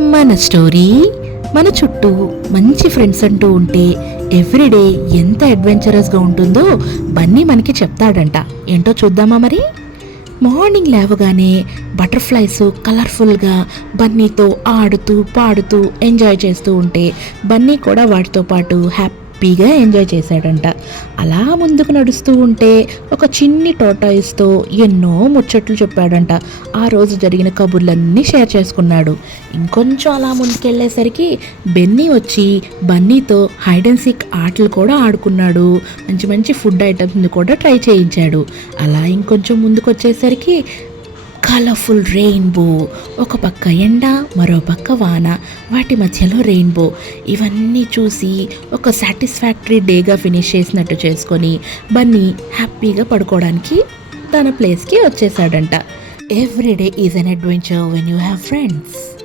మన స్టోరీ మన చుట్టూ మంచి ఫ్రెండ్స్ అంటూ ఉంటే ఎవ్రీడే ఎంత అడ్వెంచరస్గా ఉంటుందో బన్నీ మనకి చెప్తాడంట. ఏంటో చూద్దామా మరి. మార్నింగ్ లేవగానే బటర్ఫ్లైస్ కలర్ఫుల్గా బన్నీతో ఆడుతూ పాడుతూ ఎంజాయ్ చేస్తూ ఉంటే బన్నీ కూడా వాటితో పాటు హ్యాపీగా ఎంజాయ్ చేశాడంట. అలా ముందుకు నడుస్తూ ఉంటే ఒక చిన్ని టోటాయిస్తో ఎన్నో ముచ్చట్లు చెప్పాడంట. ఆ రోజు జరిగిన కబుర్లన్నీ షేర్ చేసుకున్నాడు. ఇంకొంచెం అలా ముందుకెళ్ళేసరికి బెన్నీ వచ్చి బన్నీతో హైడ్ అండ్ సీక్ ఆటలు కూడా ఆడుకున్నాడు. మంచి మంచి ఫుడ్ ఐటమ్స్ని కూడా ట్రై చేయించాడు. అలా ఇంకొంచెం ముందుకు వచ్చేసరికి కలర్ఫుల్ రెయిన్బో, ఒక పక్క ఎండ మరో పక్క వాన, వాటి మధ్యలో రెయిన్బో, ఇవన్నీ చూసి ఒక సాటిస్ఫాక్టరీ డేగా ఫినిష్ చేసినట్టు చేసుకొని బన్నీ హ్యాపీగా పడుకోవడానికి తన ప్లేస్కి వచ్చేసాడంట. Every day is an adventure when you have friends.